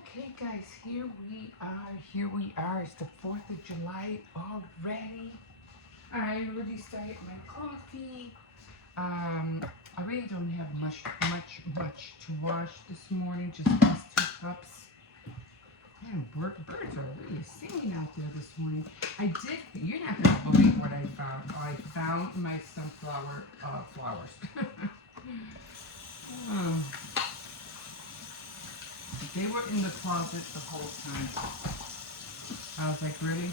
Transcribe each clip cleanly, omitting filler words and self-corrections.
Okay, guys, here we are. Here we are. It's the 4th of July already. I already started my coffee. I really don't have much to wash this morning. Just these 2 cups. Man, birds are really singing out there this morning. You're not going to believe what I found. I found my sunflower flowers. Oh, they were in the closet the whole time. I was like, really?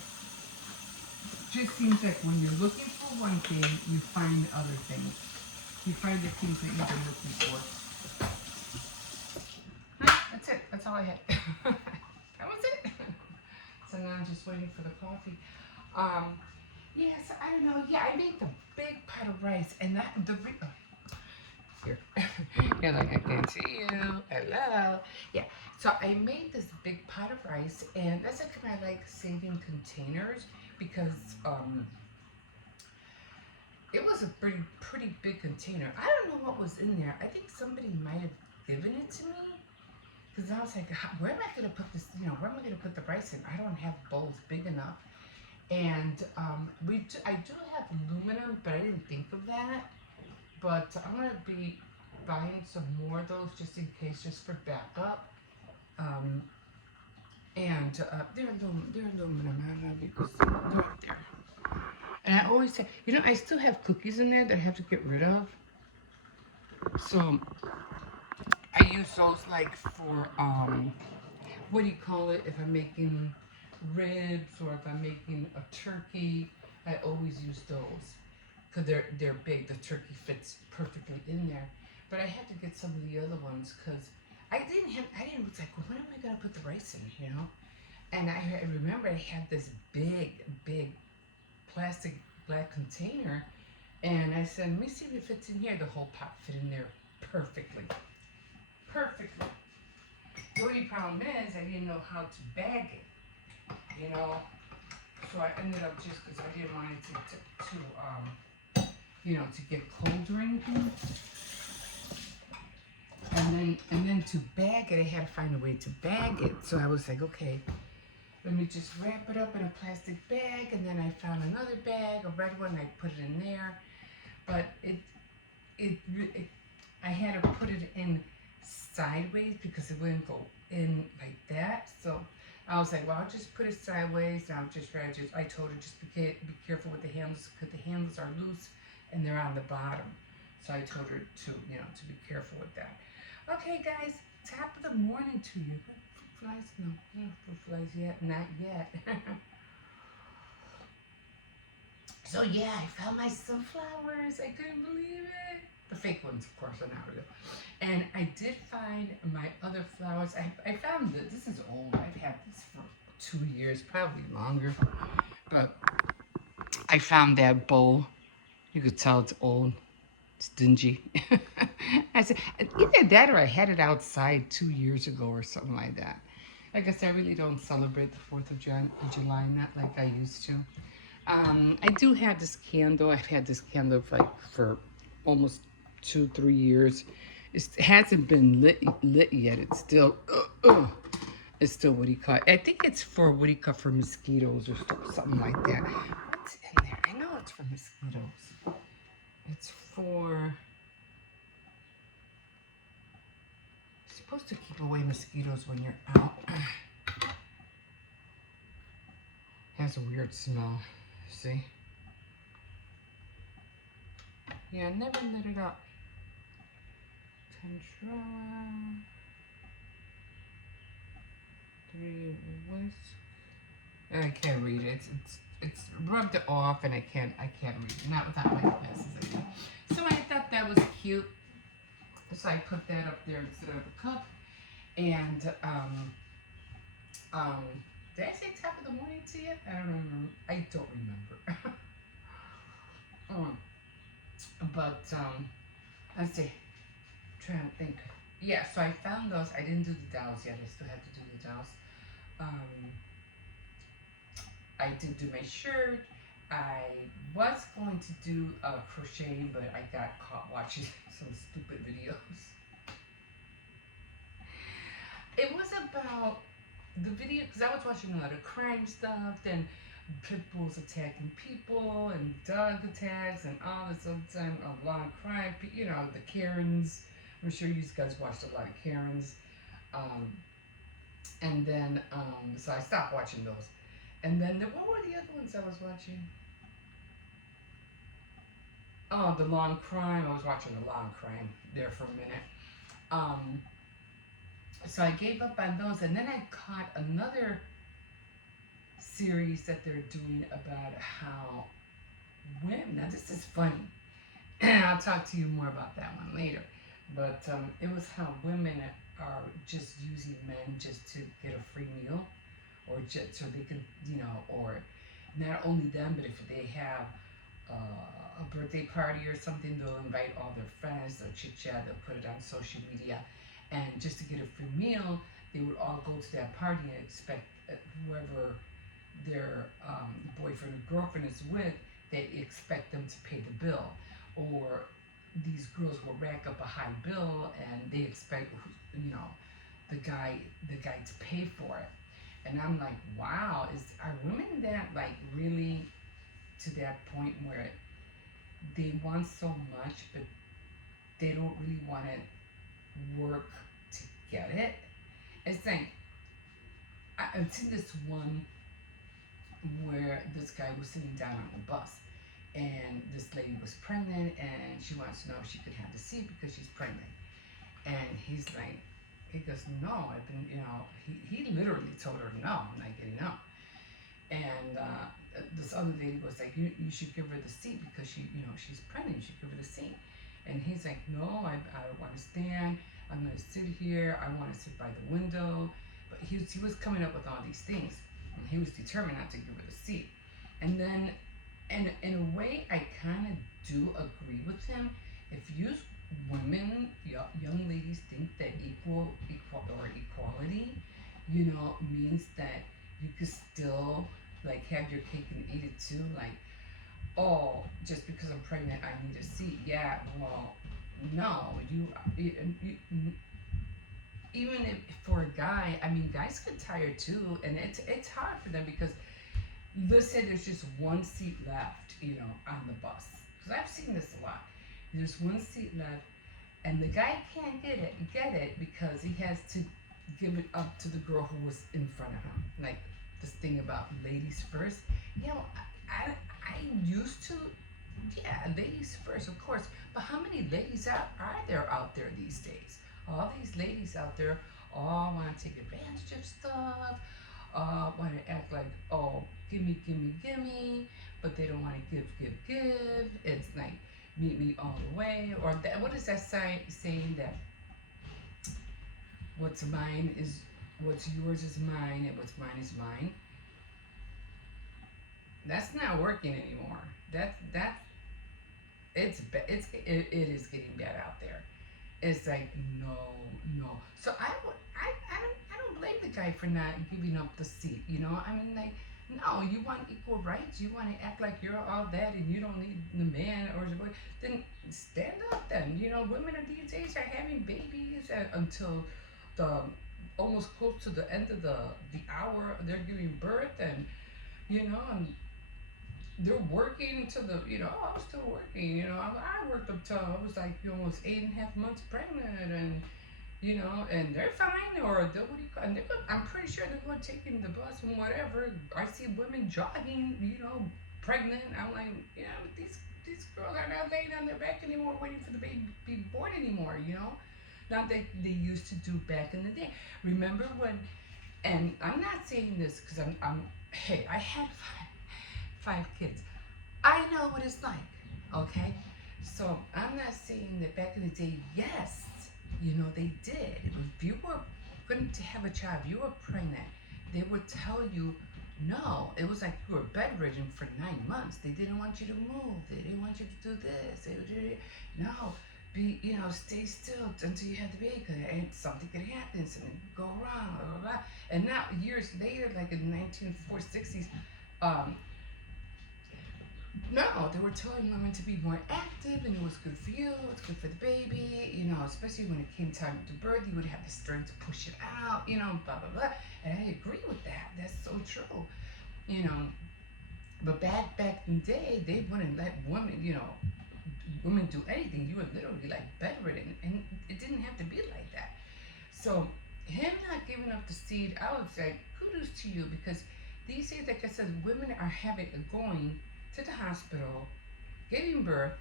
Just seems like when you're looking for one thing, you find other things. You find the things that you've been looking for. That's it. That's all I had. That was it. So now I'm just waiting for the coffee. So I don't know. Yeah, I made the big pot of rice, and here. You're like, I can't see you. Hello. Yeah. So I made this big pot of rice, and that's like I like saving containers because it was a pretty big container. I don't know what was in there. I think somebody might have given it to me because I was like, where am I gonna put this? Where am I gonna put the rice in? I don't have bowls big enough. And I do have aluminum, but I didn't think of that. But I'm gonna be buying some more of those just in case, just for backup. Um, and they're aluminum. I don't know if you can see. They're up there. And I always say, I still have cookies in there that I have to get rid of. So I use those like for what do you call it? If I'm making ribs or if I'm making a turkey, I always use those because they're big. The turkey fits perfectly in there. But I had to get some of the other ones because I was like, well, when am I gonna put the rice in? And I remember I had this big plastic black container, and I said, let me see if it fits in here. The whole pot fit in there perfectly. Perfectly. The only problem is I didn't know how to bag it, So I ended up just because I didn't want it to get cold or anything. And then to bag it, I had to find a way to bag it. So I was like, okay, let me just wrap it up in a plastic bag, and then I found another bag, a red one. I put it in there, but I had to put it in sideways because it wouldn't go in like that. So I was like, well, I'll just put it sideways. And I told her just be careful with the handles because the handles are loose and they're on the bottom. So I told her to be careful with that. Okay, guys, top of the morning to you. Flies? No, flies yet. Not yet. So yeah, I found my sunflowers. I couldn't believe it. The fake ones, of course, are not real. And I did find my other flowers. I found that this is old. I've had this for 2 years, probably longer. But I found that bowl. You could tell it's old. It's dingy. I said, either that or I had it outside 2 years ago or something like that. I guess I really don't celebrate the 4th of July, not like I used to. I do have this candle. I've had this candle for almost 2-3 years. It hasn't been lit yet. It's still what do you call it? I think it's for what do you call for mosquitoes or something like that. What's in there? I know it's for mosquitoes. It's for supposed to keep away mosquitoes when you're out. Has a weird smell. See? Yeah, I never lit it up. Controller. 3 whisk. I can't read it. It's rubbed off, and I can't read it. Not without my glasses. So I thought that was cute. So I put that up there instead of a cup. And did I say top of the morning to you? I don't remember. But let's see. I'm trying to think. Yeah, so I found those. I didn't do the dowels yet. I still have to do the dowels. I did do my shirt. I was going to do crocheting, but I got caught watching some stupid videos. It was about the video because I was watching a lot of crime stuff. Then pit bulls attacking people and dog attacks and all this other time. A lot of crime. You know the Karens. I'm sure you guys watched a lot of Karens. Um, and then so I stopped watching those. And then what were the other ones I was watching? Oh, the long crime. I was watching the long crime there for a minute. Um, so I gave up on those, and then I caught another series that they're doing about how women. Now this is funny. I'll talk to you more about that one later. But it was how women are just using men just to get a free meal, or just so they could, you know, or not only them, but if they have a birthday party or something, they'll invite all their friends, they'll chit chat, they'll put it on social media, and just to get a free meal, they would all go to that party and expect whoever their boyfriend or girlfriend is with, they expect them to pay the bill, or these girls will rack up a high bill and they expect, you know, the guy to pay for it. And I'm like, wow, are women that like really to that point where they want so much, but they don't really want to work to get it? It's like I've seen this one where this guy was sitting down on the bus, and this lady was pregnant, and she wants to know if she could have the seat because she's pregnant. And he's like, he goes, no, I've been, you know, he literally told her, no, I'm not getting up. And this other lady was like, you should give her the seat because she, you know, she's pregnant, you should give her the seat. And he's like, no, I want to stand, I'm going to sit here, I want to sit by the window. But he was coming up with all these things, and he was determined not to give her the seat. And then, and in a way, I kind of do agree with him. If you women, young ladies, think that equality, you know, means that you could still like have your cake and eat it too, like, oh, just because I'm pregnant, I need a seat. Yeah, well, no, even if for a guy, I mean, guys get tired too, and it's hard for them because let's say there's just one seat left, you know, on the bus. Because I've seen this a lot. There's one seat left, and the guy can't get it because he has to give it up to the girl who was in front of him. Like this thing about ladies first. You know, I used to, yeah, ladies first, of course. But how many ladies are there out there these days? All these ladies out there all want to take advantage of stuff, want to act like, oh, gimme, but they don't want to give. It's like, meet me all the way. Or that, what is that saying that what's yours is mine, and what's mine is mine? That's not working anymore. It is getting bad out there. It's like no. So I don't blame the guy for not giving up the seat. You know, I mean, like, no, you want equal rights. You want to act like you're all that, and you don't need the man or what? Then stand up. Then, you know, women these days are having babies until the almost close to the end of the hour they're giving birth, and you know, and they're working until the, you know, oh, I'm still working, you know, I worked up till I was like almost 8.5 months pregnant, and you know, and they're fine, or I'm pretty sure they're going taking the bus and whatever. I see women jogging, you know, pregnant. I'm like, you know, these girls are not laying on their back anymore, waiting for the baby to be born anymore, you know, not that they used to do back in the day. Remember when? And I'm not saying this because hey, I had five kids. I know what it's like, okay? So I'm not saying that back in the day, yes, you know, they did. If you were going to have a child, you were pregnant, they would tell you, no, it was like you were bedridden for 9 months. They didn't want you to move. They didn't want you to do this. They would, no, you know, stay still until you had the baby, and something could happen, something could go wrong, blah, blah, blah. And now, years later, like in the 1960s, No, they were telling women to be more active, and it was good for you, it's good for the baby, especially when it came time to birth, you would have the strength to push it out, blah, blah, blah. And I agree with that. That's so true, you know. But back in the day, they wouldn't let women do anything. You were literally like bedridden, and it didn't have to be like that. So him not giving up the seed, I would say kudos to you because these days, like I said, women are having going to the hospital, giving birth.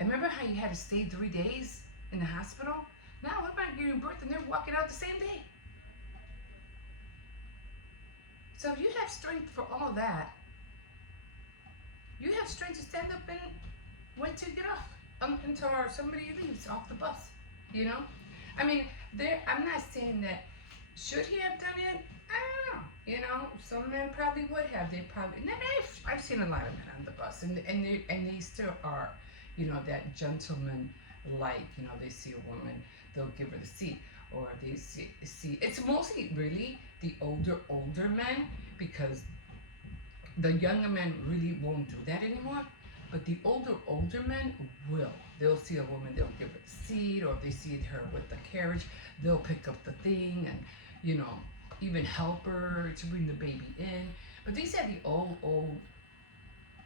And remember how you had to stay 3 days in the hospital? Now what about giving birth and they're walking out the same day? So if you have strength for all that, you have strength to stand up and wait to get off until somebody leaves off the bus. You know, I mean, I'm not saying that should he have done it. I don't know. Some men probably would have. They probably. And I've seen a lot of men on the bus, and they still are. That gentleman like. They see a woman, they'll give her the seat, or they see. It's mostly really the older men because the younger men really won't do that anymore. But the older men will. They'll see a woman, they'll give her the seat, or if they see her with the carriage, they'll pick up the thing and, even help her to bring the baby in. But these are the old,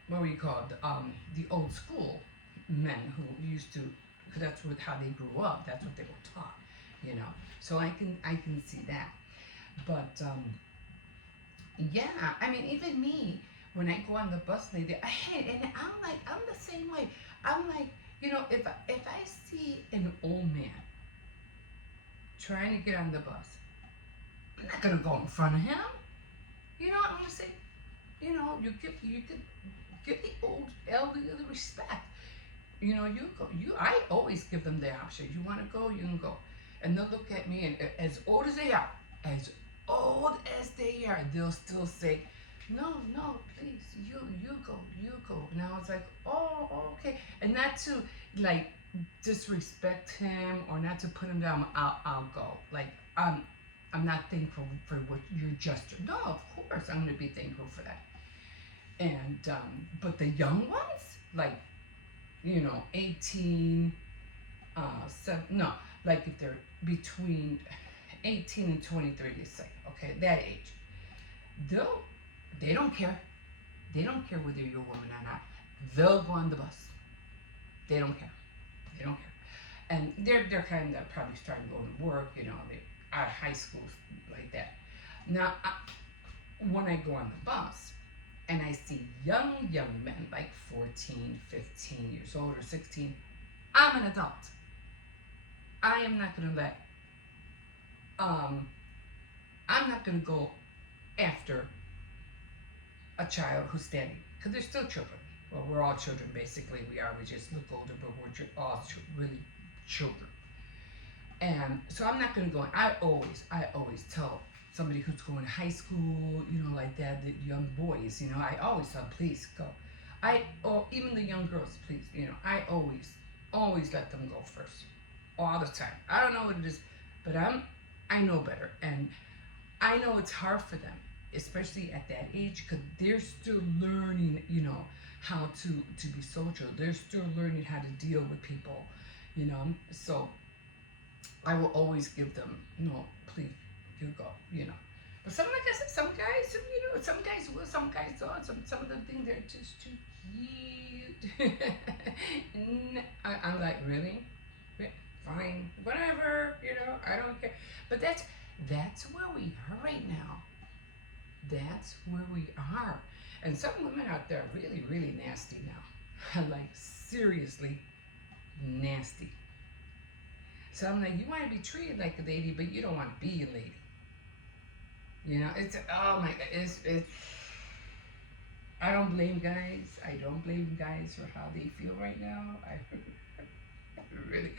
what do you call it? The old school men who used to, because that's how they grew up. That's what they were taught. So I can see that. But yeah, I mean, even me, when I go on the bus lady, and I'm the same way. I'm like, if I see an old man trying to get on the bus, I'm not gonna go in front of him. I'm gonna say, you give the old elderly the respect. You go. I always give them the option. You want to go, you can go, and they'll look at me, and as old as they are, they'll still say, no, please, you go. And I was like, oh, okay, and not to like disrespect him or not to put him down. I'll go. Like I'm not thankful for what your gesture. No, of course I'm gonna be thankful for that. And but the young ones, like 18, no, like if they're between 18 and 23, they say, okay, that age, they don't care. They don't care whether you're a woman or not. They'll go on the bus. They don't care. They don't care. And they're kind of probably starting to go to work, they out of high school like that. Now, when I go on the bus and I see young men like 14, 15 years old or 16, I'm an adult. I am not going to I'm not going to go after a child who's standing, because they're still children. Well, we're all children, basically. We just look older, but we're all really children. And so I'm not going to go in. I always tell somebody who's going to high school, like that, the young boys, I always tell them, please go. Or even the young girls, please, I always let them go first, all the time. I don't know what it is, but I know better, and I know it's hard for them, especially at that age, because they're still learning, how to be social. They're still learning how to deal with people, So I will always give them, no, please, you go, But like I said, some guys, some guys will, some guys don't. Some of them think they're just too cute. I'm like, really? Fine, whatever, I don't care. But that's where we are right now. That's where we are. And some women out there are really, really nasty now. Like, seriously nasty. So I'm like, you want to be treated like a lady, but you don't want to be a lady. It's, oh my God, it's I don't blame guys. I don't blame guys for how they feel right now. I really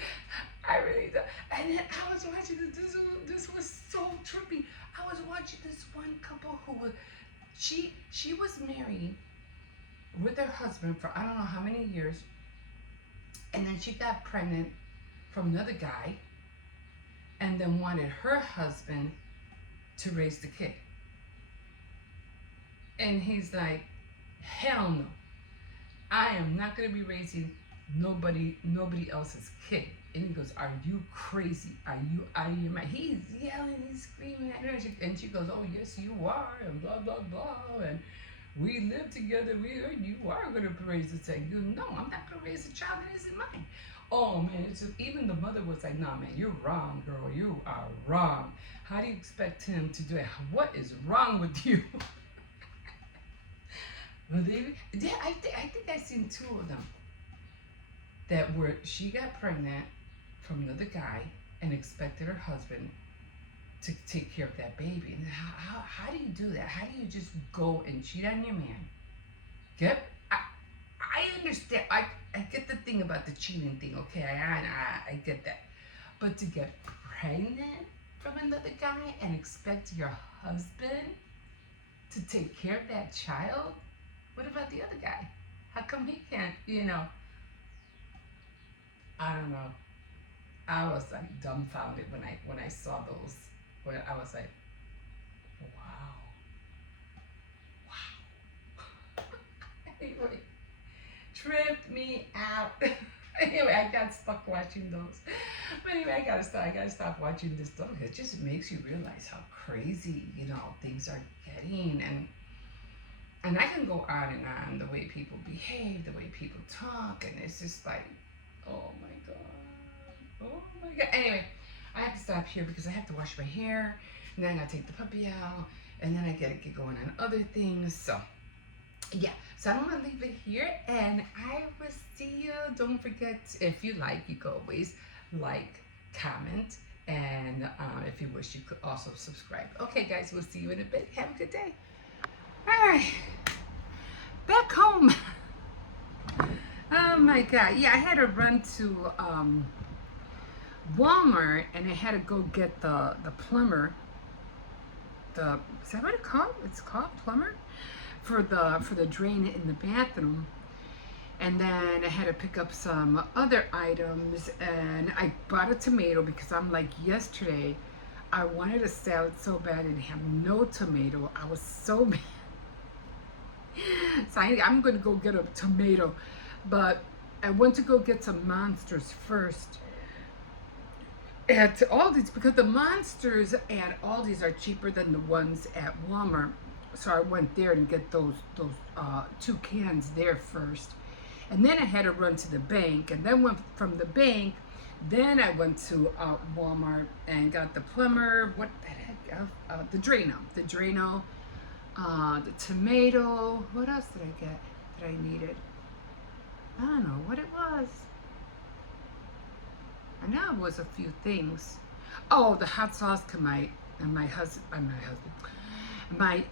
don't. And then I was watching this was so trippy. I was watching this one couple who was, she was married with her husband for I don't know how many years, and then she got pregnant from another guy, and then wanted her husband to raise the kid. And he's like, hell no. I am not going to be raising nobody else's kid. And he goes, are you crazy? Are you out of your mind? He's yelling, he's screaming at her. And she goes, oh, yes, you are, and blah, blah, blah. And we live together. You are going to raise a child. You go, no, I'm not going to raise a child that isn't mine. Oh, man, it's just, even the mother was like, nah, man, you're wrong, girl. You are wrong. How do you expect him to do it? What is wrong with you? Well, I think I've seen two of them that were she got pregnant from another guy and expected her husband to take care of that baby. And how do you do that? How do you just go and cheat on your man? Get I understand. I get the thing about the cheating thing. Okay, I get that. But to get pregnant from another guy and expect your husband to take care of that child? What about the other guy? How come he can't, I don't know. I was like dumbfounded when I saw those. When I was like, wow. Wow. Anyway, tripped me out. Anyway, I got stuck watching those. But anyway, I gotta stop watching this stuff. It just makes you realize how crazy, things are getting, and I can go on the way people behave, the way people talk, and it's just like, oh my god, oh my god. Anyway, I have to stop here because I have to wash my hair, and then I gotta take the puppy out, and then I gotta get going on other things. So yeah, so I'm gonna leave it here, and I will see you. Don't forget, if you like, you can always like, comment, and if you wish, you could also subscribe. Okay, guys, we'll see you in a bit. Have a good day. All right, back home. Oh my god, yeah, I had to run to Walmart, and I had to go get the plumber. Is that what it's called? It's called plumber for the drain in the bathroom. And then I had to pick up some other items, and I bought a tomato because I'm like, yesterday I wanted a salad so bad and have no tomato. I was so mad. So I'm going to go get a tomato. But I went to go get some Monsters first at Aldi's because the Monsters at Aldi's are cheaper than the ones at Walmart. So I went there and get those 2 cans there first. And then I had to run to the bank, and then went from the bank. Then I went to Walmart and got the plumber. What the heck? The Drano, the tomato. What else did I get that I needed? I don't know what it was. I know it was a few things. Oh, the hot sauce. My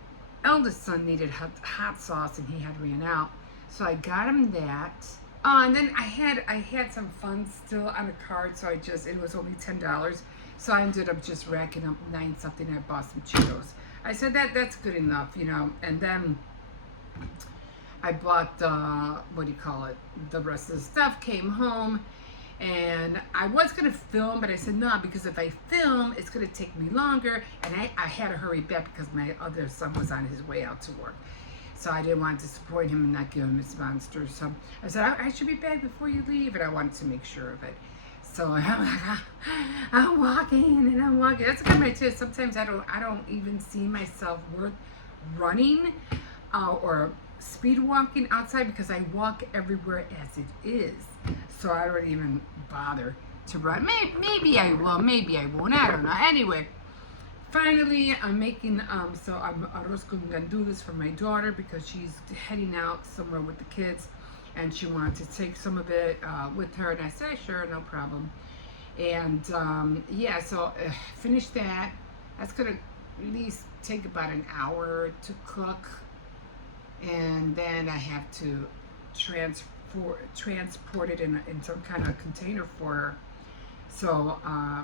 eldest son needed hot sauce, and he had ran out. So I got him that. Oh, and then I had some funds still on a card, so it was only $10. So I ended up just racking up 9 something. I bought some Cheetos. I said that's good enough, And then I bought the rest of the stuff, came home, and I was gonna film, but I said no, because if I film, it's gonna take me longer, and I had to hurry back because my other son was on his way out to work. So I didn't want to disappoint him and not give him his Monsters. So I said, I should be back before you leave, and I wanted to make sure of it. So I'm walking. That's kind of my tip. Sometimes I don't even see myself worth running or speed walking outside because I walk everywhere as it is. So I don't even bother to run. Maybe I will, maybe I won't. I don't know. Anyway. Finally, I'm making, so I'm going to do this for my daughter because she's heading out somewhere with the kids, and she wanted to take some of it with her, and I said, sure, no problem. And yeah, so finish that. That's going to at least take about an hour to cook, and then I have to transport it in some kind of container for her. So,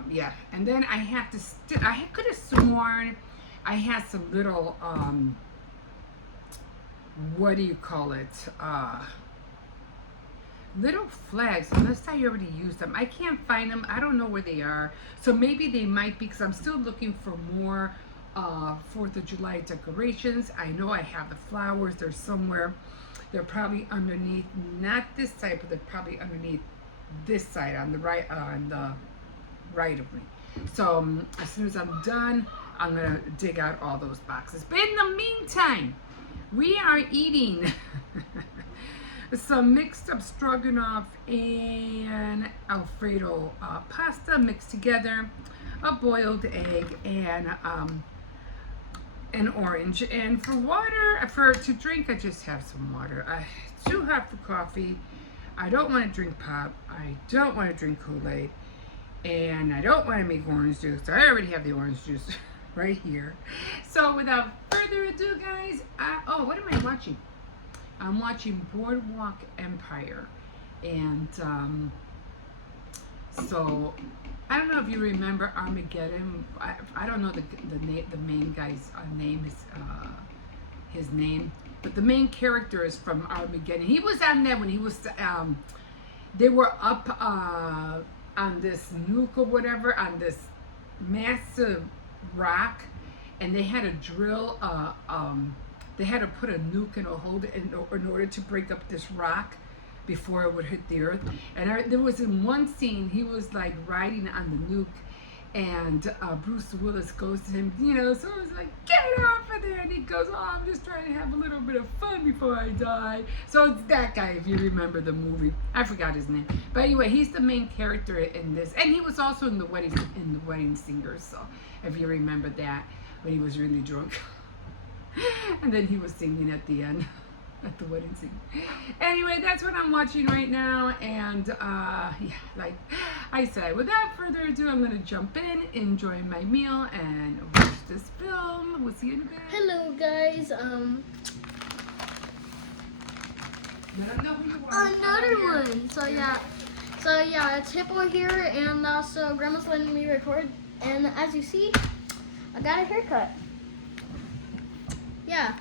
yeah, and then I have to, I could have sworn I had some little, what do you call it, little flags, unless I already used them. I can't find them. I don't know where they are. So maybe they might be, because I'm still looking for more 4th of July decorations. I know I have the flowers. They're somewhere They're probably underneath, not this side, but they're probably underneath this side on the right of me. So as soon as I'm done, I'm gonna dig out all those boxes. But in the meantime, we are eating some mixed up stroganoff and Alfredo pasta mixed together, a boiled egg, and an orange. And for water, to drink, I just have some water. It's too hot for coffee. I don't want to drink pop. I don't want to drink Kool-Aid. And I don't want to make orange juice. I already have the orange juice right here. So without further ado, guys, what am I watching? I'm watching Boardwalk Empire. And so I don't know if you remember Armageddon. I don't know the main guy's name is his name, but the main character is from Armageddon. He was on there when he was they were up on this nuke or whatever, on this massive rock, and they had to drill they had to put a nuke in a hole in order to break up this rock before it would hit the earth. And there was in one scene, he was like riding on the nuke, and Bruce Willis goes to him, so I was like, get off of there, and he goes, oh, I'm just trying to have a little bit of fun before I die. So it's that guy, if you remember the movie. I forgot his name, but anyway, he's the main character in this, and he was also in the Wedding Singer, so if you remember that, when he was really drunk. And then he was singing at the end. At the wedding scene. Anyway, that's what I'm watching right now, and like I said, without further ado, I'm gonna jump in, enjoy my meal, and watch this film. We'll see you in a bit. Hello, guys. Let them know who you are. Another one. So yeah, it's Hippo here, and so Grandma's letting me record, and as you see, I got a haircut. Yeah,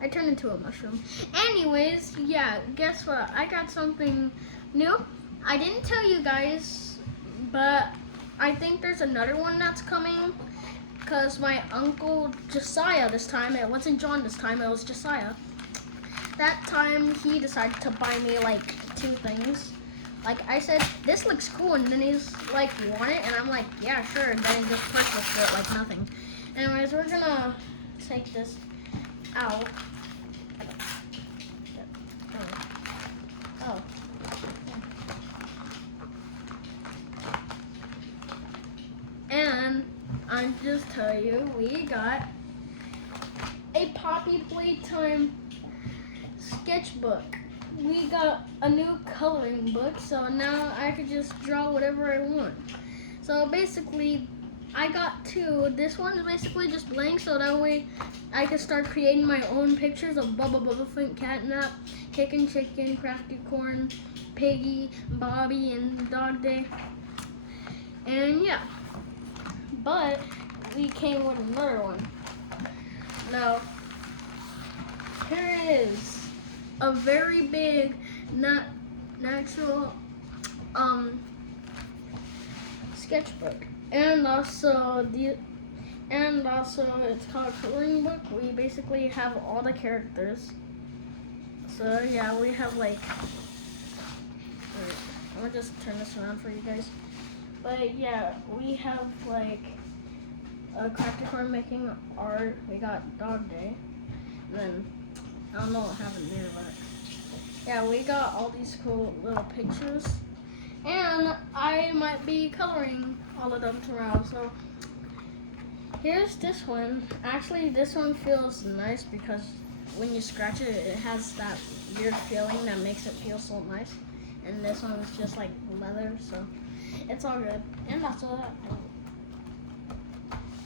I turned into a mushroom. Anyways, yeah, guess what? I got something new. I didn't tell you guys, but I think there's another one that's coming, because my uncle Josiah this time, it wasn't John this time, it was Josiah. That time he decided to buy me like 2 things. Like I said, this looks cool, and then he's like, you want it? And I'm like, yeah, sure, and then he just purchased it like nothing. Anyways, we're gonna take this out. Oh. And I just tell you, we got a Poppy Playtime sketchbook. We got a new coloring book, so now I could just draw whatever I want. So basically, I got 2. This one is basically just blank, so that way I can start creating my own pictures of Bubba Bubba, Catnap, Kickin' Chicken, Crafty Corn, Piggy, Bobby, and Dog Day. And yeah, but we came with another one. Now, here it is, a very big natural sketchbook. And also it's called coloring book. We basically have all the characters. So yeah, we have like, I'm gonna just turn this around for you guys. But yeah, we have like a Crafty Corn making art. We got Dog Day. And then I don't know what happened there, but yeah, we got all these cool little pictures. And I might be coloring all of them tomorrow. So here's this one. Actually, this one feels nice because when you scratch it, it has that weird feeling that makes it feel so nice. And this one is just like leather, so it's all good. And also,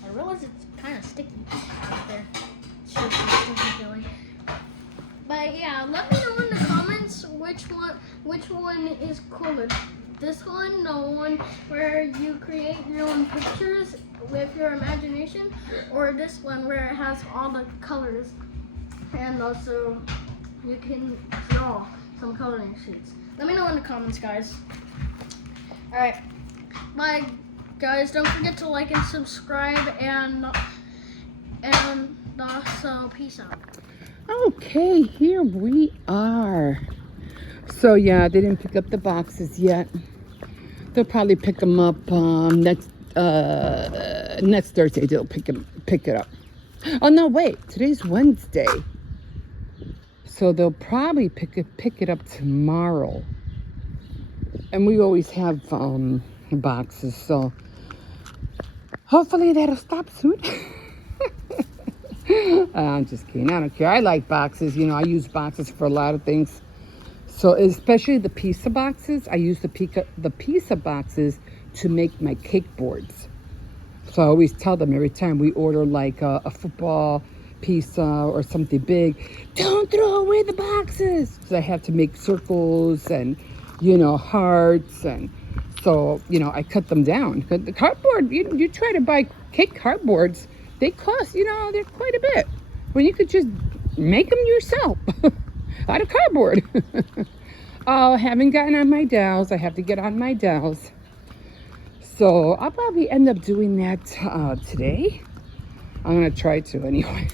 I realize it's kind of sticky out there. It's just a sticky feeling. But yeah, let me know in the comments which one is cooler. This one, the one where you create your own pictures with your imagination, or this one where it has all the colors and also you can draw some coloring sheets. Let me know in the comments, guys. Alright, bye guys. Don't forget to like and subscribe, and also peace out. Okay, here we are. So yeah, they didn't pick up the boxes yet. They'll probably pick them up next Thursday. They'll pick it up. Oh no, wait! Today's Wednesday, so they'll probably pick it up tomorrow. And we always have boxes, so hopefully that'll stop soon. I'm just kidding. I don't care. I like boxes. You know, I use boxes for a lot of things. So especially the pizza boxes, I use the pizza boxes to make my cake boards. So I always tell them every time we order like a football pizza or something big, don't throw away the boxes. So I have to make circles and, you know, hearts. And so, you know, I cut them down. But the cardboard, you try to buy cake cardboards, they cost, you know, they're quite a bit. Well, you could just make them yourself out of cardboard. Oh, haven't gotten on my dowels. I have to get on my dowels. So I'll probably end up doing that today. I'm going to try to anyway.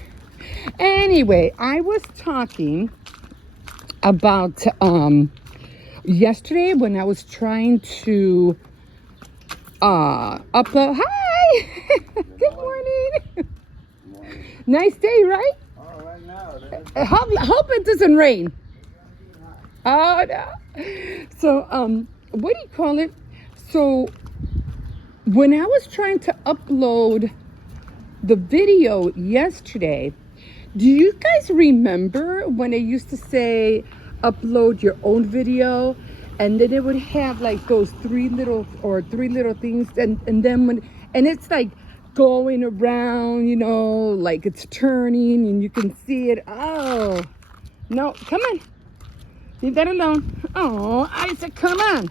Anyway, I was talking about yesterday when I was trying to upload. Hi! Good morning. Nice day, right? Oh, right now. Hope it doesn't rain. Oh, no. So, what do you call it? So, when I was trying to upload the video yesterday, do you guys remember when they used to say upload your own video, and then it would have like those three little things, and then it's like going around, you know, like it's turning and you can see it. Oh no, come on, leave that alone. Oh, Isaac, come on.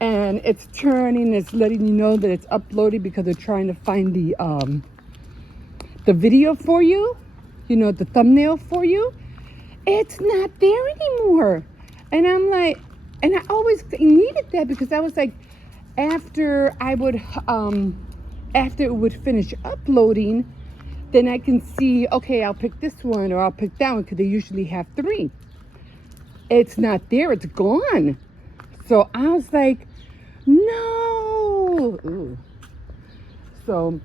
And it's turning, it's letting you know that it's uploaded because they're trying to find the video for you, you know, the thumbnail for you. It's not there anymore. And I'm like, and I always needed that because I was like, after it would finish uploading, then I can see, okay, I'll pick this one or I'll pick that one because they usually have 3. It's not there, it's gone. So I was like, no. Ooh. So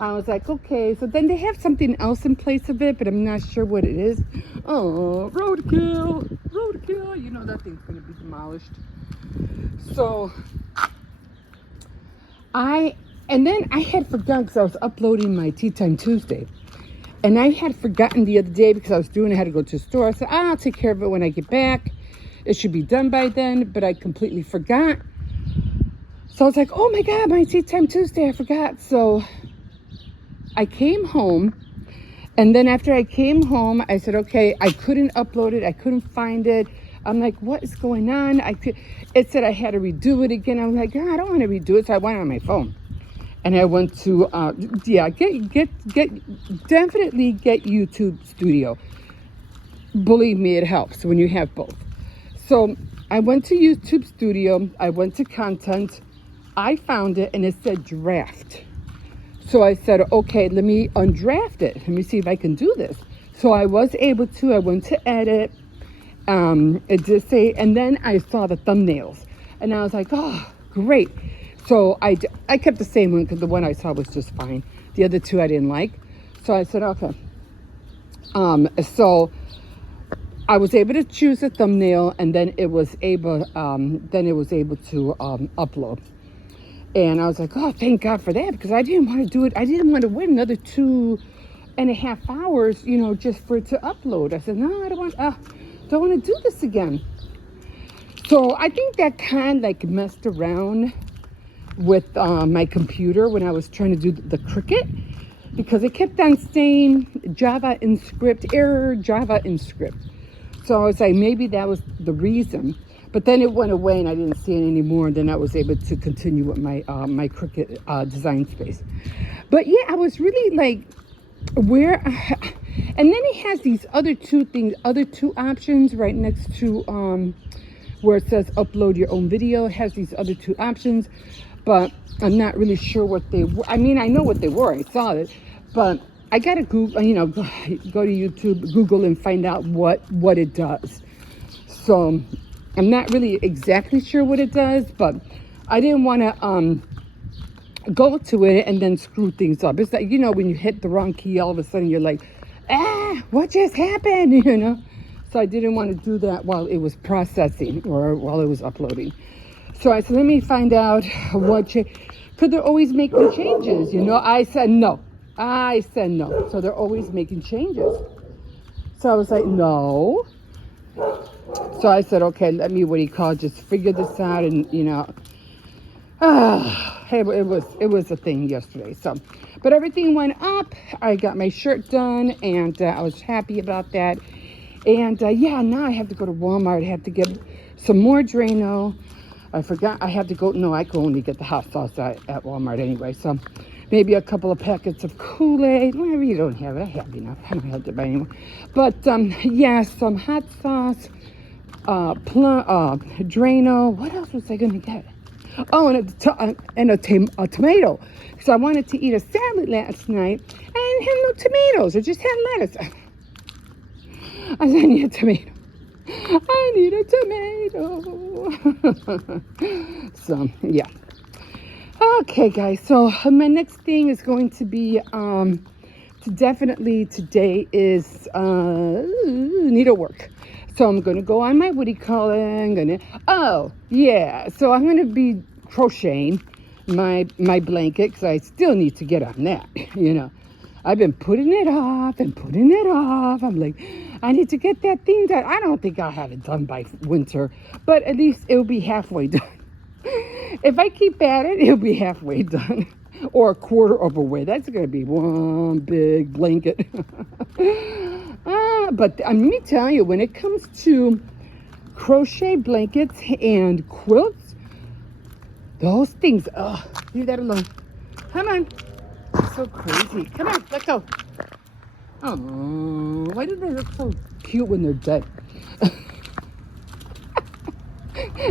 I was like, okay. So then they have something else in place of it, but I'm not sure what it is. Oh, roadkill. You know that thing's going to be demolished. So and then I had forgotten because I was uploading my Tea Time Tuesday. And I had forgotten the other day because I had to go to the store. I said, I'll take care of it when I get back. It should be done by then, but I completely forgot. So I was like, oh my God, my Tea Time Tuesday, I forgot. So I came home, and then after I came home, I said, okay, I couldn't upload it. I couldn't find it. I'm like, what is going on? It said I had to redo it again. I'm like, I don't want to redo it. So I went on my phone. And I went to, definitely get YouTube Studio. Believe me, it helps when you have both. So I went to YouTube Studio. I went to content. I found it and it said draft. So I said, okay, let me undraft it. Let me see if I can do this. So I was able to. I went to edit. It did say, and then I saw the thumbnails. And I was like, oh, great. So I kept the same one because the one I saw was just fine. The other 2 I didn't like. So I said, okay. So I was able to choose a thumbnail, and then it was able to upload. And I was like, oh, thank God for that, because I didn't want to do it. I didn't want to wait another 2.5 hours, you know, just for it to upload. I said, no, I don't want to do this again. So I think that kind of like messed around with my computer when I was trying to do the Cricut, because it kept on saying Java in script, error, Java in script. So I was like, maybe that was the reason. But then it went away and I didn't see it anymore. And then I was able to continue with my my Cricut design space. But yeah, I was really like, and then it has these other 2 options right next to where it says upload your own video. It has these other 2 options, but I'm not really sure what they were. I mean, I know what they were. I saw it, but I gotta Google, go to YouTube, Google, and find out what it does. So I'm not really exactly sure what it does, but I didn't want to go to it and then screw things up. It's like, when you hit the wrong key, all of a sudden you're like, what just happened? So I didn't want to do that while it was processing or while it was uploading. So I said, let me find out could they always make the changes? I said no. So they're always making changes. So I was like, no. So I said, okay, let me, just figure this out. And, it was a thing yesterday. So, but everything went up. I got my shirt done, and I was happy about that. And now I have to go to Walmart. I have to get some more Drano. I forgot I have to go. No, I can only get the hot sauce at Walmart anyway. So maybe a couple of packets of Kool-Aid. Well, I really don't have it. I have enough. I don't have to buy anymore. But some hot sauce, Drano. What else was I going to get? Oh, and a tomato. Because I wanted to eat a salad last night and had no tomatoes. I just had lettuce. I said, I need a tomato. I need a tomato. So, yeah. Okay, guys. So, my next thing is going to be, today is needlework. So, I'm going to go on my, so I'm going to be crocheting my blanket because I still need to get on that, I've been putting it off. I'm like, I need to get that thing done. I don't think I'll have it done by winter, but at least it'll be halfway done. If I keep at it, it'll be halfway done or a quarter of a way. That's going to be one big blanket. But let me tell you, when it comes to crochet blankets and quilts, those things, leave that alone. Come on. So crazy. Come on, let go. Oh, why do they look so cute when they're dead?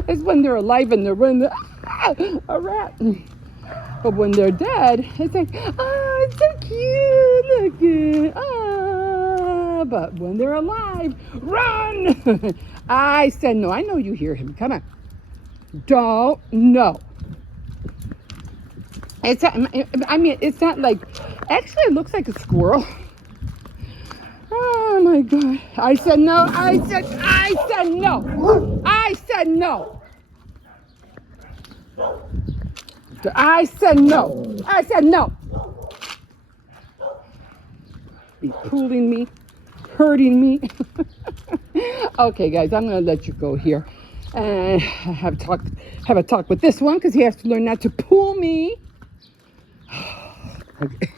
It's when they're alive and they're running a rat. But when they're dead, it's like, it's so cute. Look it. But when they're alive, run. I said no. I know you hear him. Come on. Don't. No. It's not like, actually it looks like a squirrel. Oh my God. I said no. I said no. I said no. I said no. I said no. Be pulling me, hurting me. Okay, guys, I'm going to let you go here. And have a talk with this one because he has to learn not to pull me. Okay.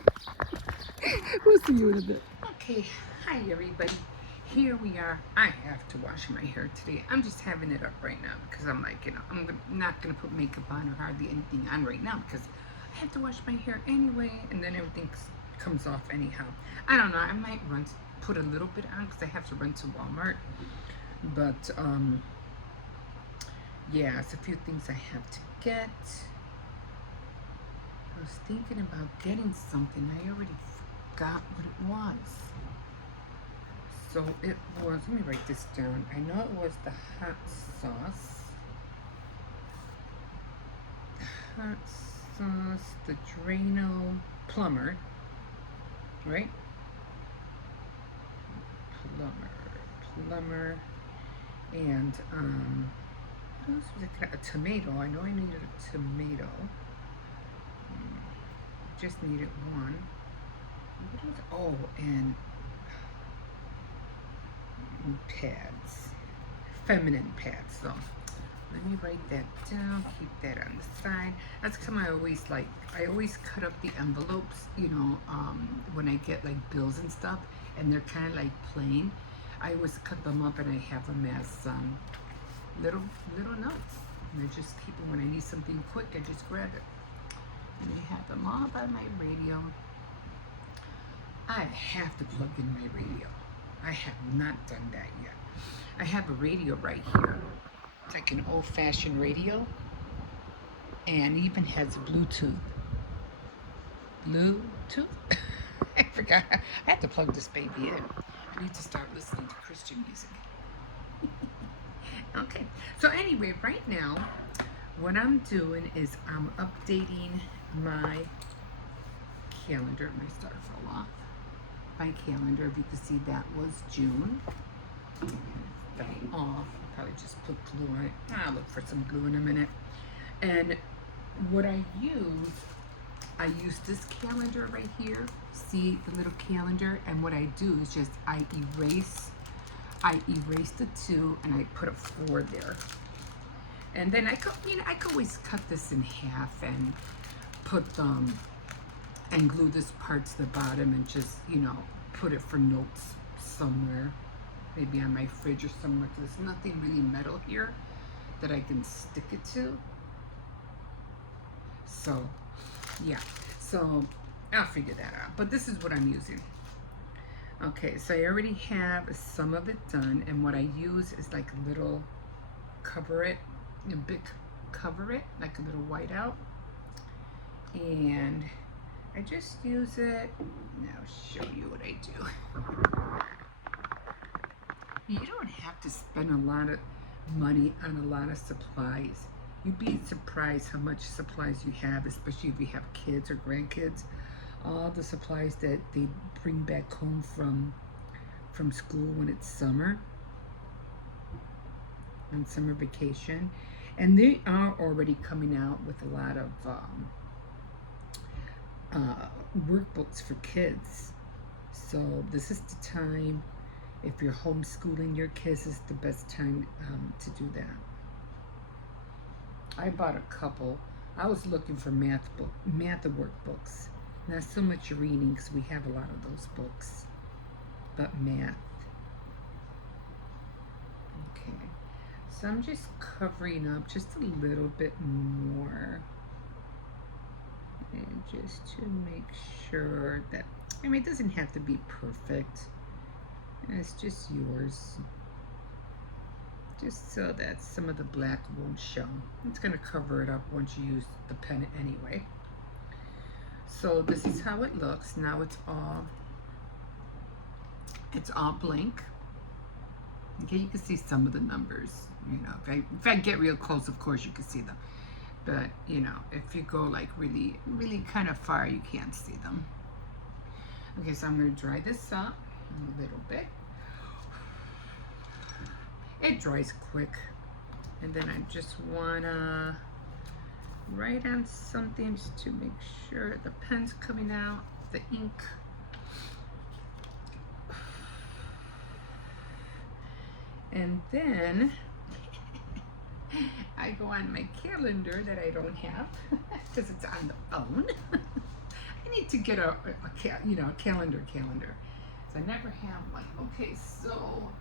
We'll see you in a bit. Okay, hi everybody. Here we are. I have to wash my hair today. I'm just having it up right now because I'm like, I'm not going to put makeup on or hardly anything on right now because I have to wash my hair anyway, and then everything comes off anyhow. I don't know. I might put a little bit on because I have to run to Walmart. But, yeah, it's a few things I have to get. I was thinking about getting something. I already forgot what it was. So it was, let me write this down. I know it was the hot sauce. The hot sauce, the Drano plumber, right? Plumber, and what else was it? A tomato. I know I needed a tomato. Just needed one. What else? Oh, and pads, feminine pads. So let me write that down. Keep that on the side. That's because I always cut up the envelopes. When I get like bills and stuff, and they're kind of like plain. I always cut them up and I have them as little notes. And I just keep them when I need something quick. I just grab it. And I have them all by my radio. I have to plug in my radio. I have not done that yet. I have a radio right here. It's like an old-fashioned radio. And even has Bluetooth. forgot. I had to plug this baby in. I need to start listening to Christian music. Okay. So anyway, right now, what I'm doing is I'm updating my calendar. My star fell off. My calendar, if you can see, that was June. Fell off. Probably just put glue on it. I'll look for some glue in a minute. And what I use this calendar right here. See the little calendar? And what I do is just I erase the 2 and I put a 4 there. And then I could always cut this in half and put and glue this part to the bottom and just, put it for notes somewhere. Maybe on my fridge or somewhere. There's nothing really metal here that I can stick it to. So, yeah. So, I'll figure that out. But this is what I'm using. Okay, so I already have some of it done. And what I use is like a little cover it, a big cover it, like a little whiteout. And I just use it. Now I'll show you what I do. You don't have to spend a lot of money on a lot of supplies. You'd be surprised how much supplies you have, especially if you have kids or grandkids. All the supplies that they bring back home from school when it's summer, on summer vacation. And they are already coming out with a lot of workbooks for kids. So this is the time, if you're homeschooling your kids, is the best time to do that. I bought a couple. I was looking for math workbooks. Not so much reading, because we have a lot of those books, but math. Okay, so I'm just covering up just a little bit more, and just to make sure that, it doesn't have to be perfect. It's just yours, just so that some of the black won't show. It's going to cover it up once you use the pen anyway. So this is how it looks. Now it's all blank. Okay, you can see some of the numbers. If I get real close, of course you can see them. But if you go like really, really kind of far, you can't see them. Okay, so I'm going to dry this up a little bit. It dries quick. And then I just want to write on something just to make sure the pen's coming out, the ink. And then I go on my calendar that I don't have because it's on the phone. I need to get a calendar. So I never have one. Okay, so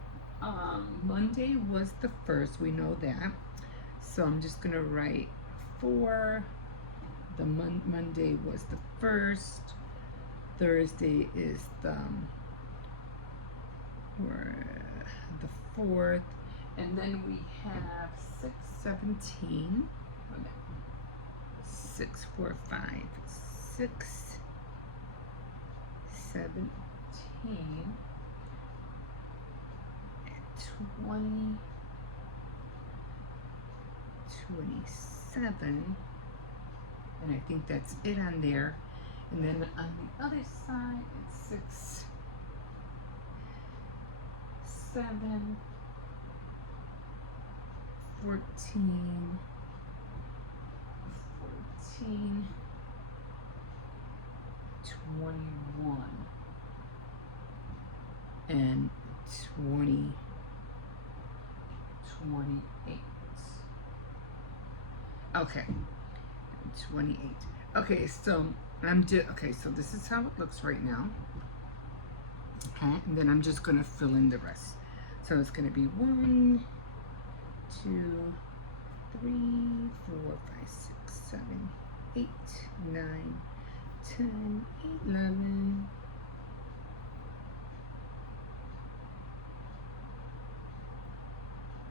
Monday was the 1st. We know that. So I'm just gonna write for the Monday was the 1st. Thursday is the 4th, and then we have 6/17. 6, 4, 5, 6, 17, 20, 27, and I think that's it on there. And then on the other side, it's 6, 7, 14, 21, and 20, 28. Okay, 28. Okay, so so this is how it looks right now. Okay, and then I'm just gonna fill in the rest. So it's gonna be 1, 2, 3, 4, 5, 6, 7, 8, 9, 10, 11.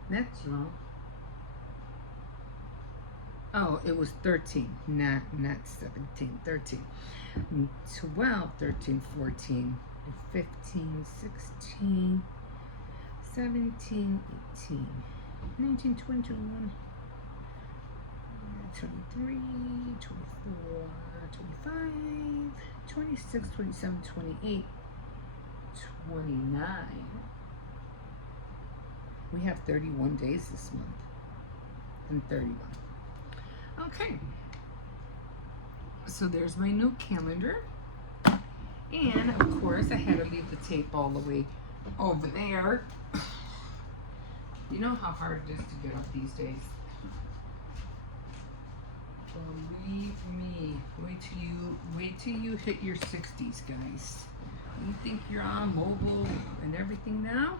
That's wrong. Oh, it was 13, not 17, 13. 12, 13, 14, 15, 16, 17, 18, 19, 20, 21, 23, 24, 25, 26, 27, 28, 29. We have 31 days this month. And 31. Okay. So there's my new calendar. And of course I had to leave the tape all the way over there. You know how hard it is to get up these days. Believe me. Wait till you hit your 60s, guys. You think you're on mobile and everything now?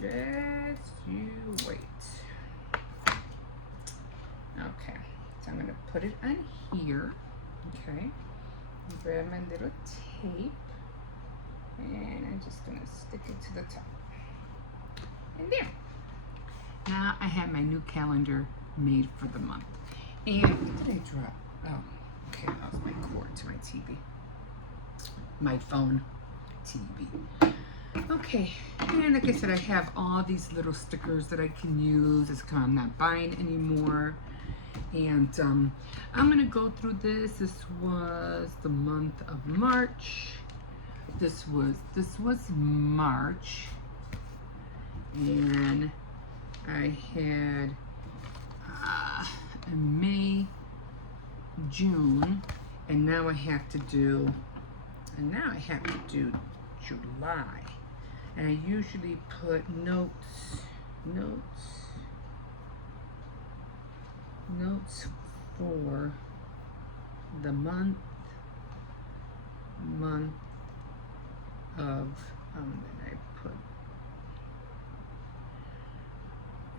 Just you wait. Okay, so I'm gonna put it on here. Okay, grab my little tape, and I'm just gonna stick it to the top. And there. Now I have my new calendar made for the month. And what did I drop? Oh, okay, that was my cord to my TV. My phone, TV. Okay, and like I said, I have all these little stickers that I can use. It's kind of not buying anymore. And I'm gonna go through this. This was the month of March. This was March, and I had May, June, and now I have to do July. And I usually put notes for the month of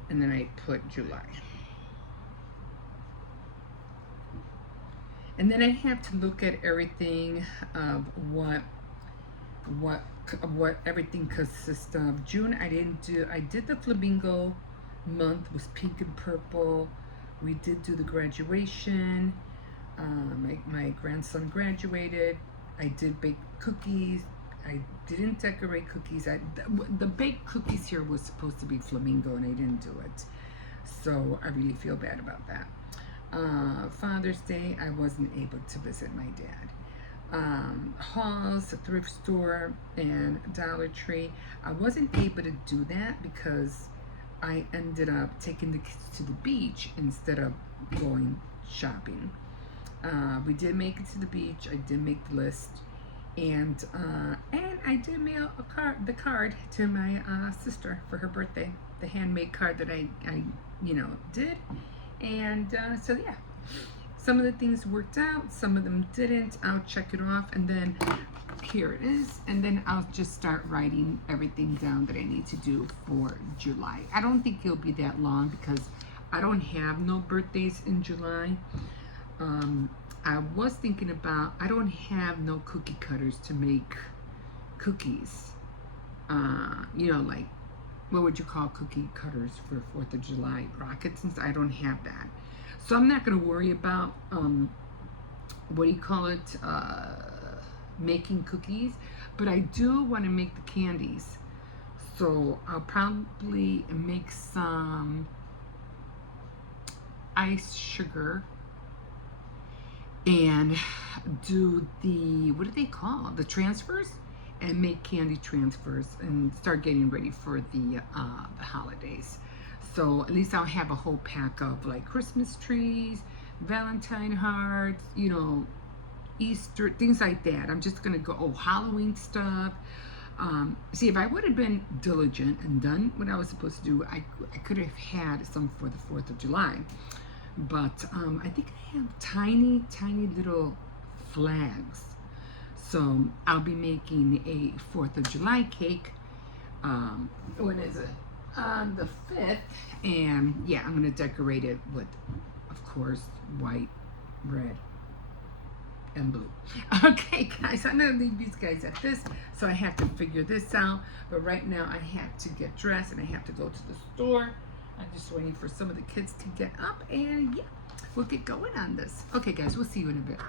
and then I put July. And then I have to look at everything of what everything consists of. June I did the flamingo month, was pink and purple. We did do the graduation. My grandson graduated. I did bake cookies. I didn't decorate cookies. The baked cookies here was supposed to be flamingo and I didn't do it. So I really feel bad about that. Father's Day, I wasn't able to visit my dad. Halls, a thrift store, and Dollar Tree. I wasn't able to do that because I ended up taking the kids to the beach instead of going shopping. We did make it to the beach. I did make the list, and I did mail the card to my sister for her birthday. The handmade card that I did, and so yeah. Some of the things worked out, some of them didn't. I'll check it off, and then here it is. And then I'll just start writing everything down that I need to do for July. I don't think it'll be that long because I don't have no birthdays in July. I was thinking about, I don't have no cookie cutters to make cookies. Like, what would you call cookie cutters for 4th of July? Rockets, since I don't have that. So I'm not going to worry about, making cookies, but I do want to make the candies. So I'll probably make some ice sugar and do the transfers, and make candy transfers and start getting ready for the holidays. So at least I'll have a whole pack of like Christmas trees, Valentine hearts, Easter, things like that. I'm just gonna go, Halloween stuff. See, if I would have been diligent and done what I was supposed to do, I could have had some for the 4th of July. But I think I have tiny little flags. So I'll be making a 4th of July cake. When is it? On the 5th, and yeah, I'm gonna decorate it with, of course, white, red, and blue. Okay, guys, I'm gonna leave these guys at this, so I have to figure this out. But right now, I have to get dressed and I have to go to the store I'm just waiting for some of the kids to get up, and yeah, we'll get going on this. Okay, guys, we'll see you in a bit.